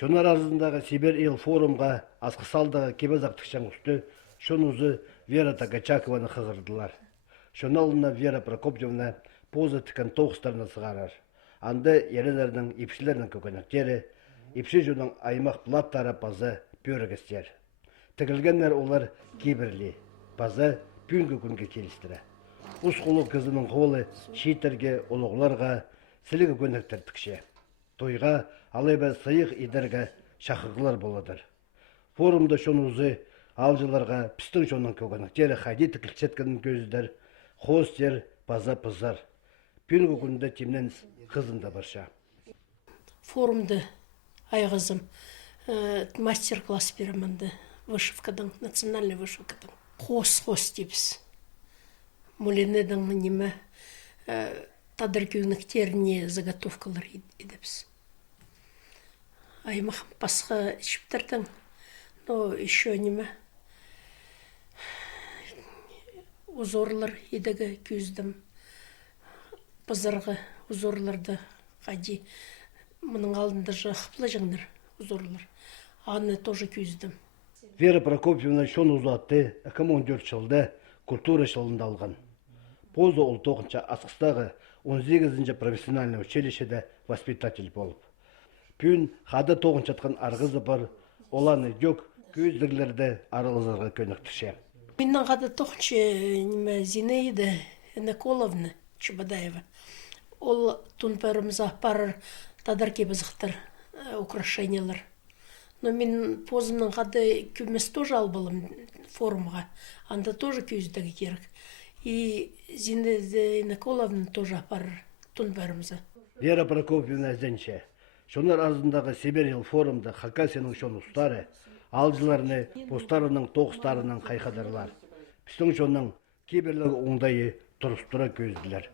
Шонар арызындағы Сибир ел форумға асқысалдағы кебезақтықшан үсті, шонузы Вера Тагачакованы қығырдылар. Шоналына Вера Прокопьевна позы тікін тоғыстарына сығарар. Анды ерелердің ипшілерінің көкөнектері, ипші жөнің аймақ платтары пазы пөрігістер. Тігілгенлер олар кебірлі, пазы пүнгі күнге келістірі. Ұс қолы кызының қолы шейтерге, олығыларға, сілігі көнектер тікше. Тойға, алайба сайық идерге шақығылар боладыр. Форумда шонузы алжыларға пістің шоның көкөнектері қайди тікілчеткінің көздер, қостер, паза пызар. Пүнгі күнді темнен қызында барша. Форумда айғызым мастер-класс беремінді вышивкадан, национальный вышивкадан. Қос дейбіз. Мулинедің неме тадыр күйініктеріне заготовкалар едіпіз. Аймақ басқа шіптердің, но еще неме узорлар едігі күйіздім. Базарға узорларды қади. Мұның алдында жақыплы жаңдар узорлар. Аны тоже күйіздім. Вера Прокопьевна шон ұзатты 2014 жылда культура жылында алған. Позы ол 9-шы асқыстағы 18-інші профессиональный училищеде воспитатель болып. Пүн қады 9-шы атқан арғызы бар, оланы жөк көздірлерді арылызарға көніктіше. Менің қады 9-шы Зинаида Николаевна Чубадаева. Ол тұнпарымыз апарыр тадар кебізіқтір украшениялар. Но мен позымның қады көмес тоже албалым форумға. Анда тоже көздігі керек. И Зинаида Николаевна тоже апарыр тұнпарымызы. Вера Прокопьевна әзденше. Шонар арызындағы Сибир ел форумда Хакасияның шон ұстары, алжыларыны постарының тоғыстарының қайқадарлар. Пістің шонның кейбірлігі оңдайы тұрыстыра көзділер.